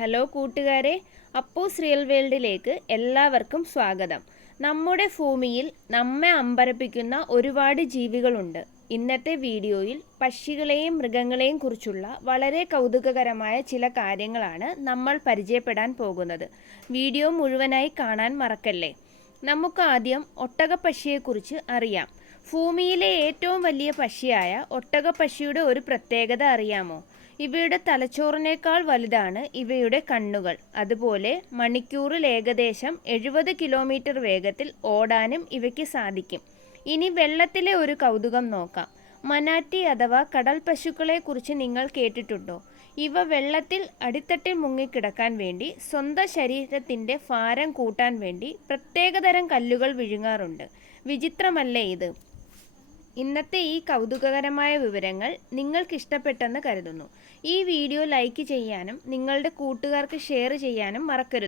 Hello കൂട്ടുകാരെ, Appus real വേൾഡിലേക്ക് എല്ലാവർക്കും സ്വാഗതം. നമ്മുടെ ഭൂമിയിൽ നമ്മെ അമ്പരപ്പിക്കുന്ന ഒരുപാട് ജീവികളുണ്ട്. ഇന്നത്തെ വീഡിയോയിൽ പക്ഷികളെയും മൃഗങ്ങളെയും കുറിച്ചുള്ള വളരെ കൗതുകകരമായ ചില കാര്യങ്ങളാണ് നമ്മൾ പരിചയപ്പെടാൻ പോകുന്നത്. വീഡിയോ മുഴുവനായി കാണാൻ മറക്കല്ലേ. നമുക്ക് ആദ്യം ഒട്ടകപ്പക്ഷിയെക്കുറിച്ച് അറിയാം. ഭൂമിയിലെ ഏറ്റവും വലിയ പക്ഷിയായ ഒട്ടകപ്പക്ഷിയുടെ ഒരു പ്രത്യേകത അറിയാമോ? ഇവയുടെ തലച്ചോറിനേക്കാൾ വലുതാണ് ഇവയുടെ കണ്ണുകൾ. അതുപോലെ മണിക്കൂറിൽ ഏകദേശം 70 കിലോമീറ്റർ വേഗത്തിൽ ഓടാനും ഇവയ്ക്ക് സാധിക്കും. ഇനി വെള്ളത്തിലെ ഒരു കൗതുകം നോക്കാം. മനാറ്റി അഥവാ കടൽ പശുക്കളെ കുറിച്ച് നിങ്ങൾ കേട്ടിട്ടുണ്ടോ? ഇവ വെള്ളത്തിൽ അടിത്തട്ടിൽ മുങ്ങിക്കിടക്കാൻ വേണ്ടി സ്വന്തം ശരീരത്തിൻ്റെ ഭാരം കൂട്ടാൻ വേണ്ടി പ്രത്യേകതരം കല്ലുകൾ വിഴുങ്ങാറുണ്ട്. വിചിത്രമല്ലേ ഇത്? ഇന്നത്തെ ഈ കൗതുകകരമായ വിവരങ്ങൾ നിങ്ങൾക്ക് ഇഷ്ടപ്പെട്ടെന്ന് കരുതുന്നു. ഈ വീഡിയോ ലൈക്ക് ചെയ്യാനും നിങ്ങളുടെ കൂട്ടുകാർക്ക് ഷെയർ ചെയ്യാനും മറക്കരുത്.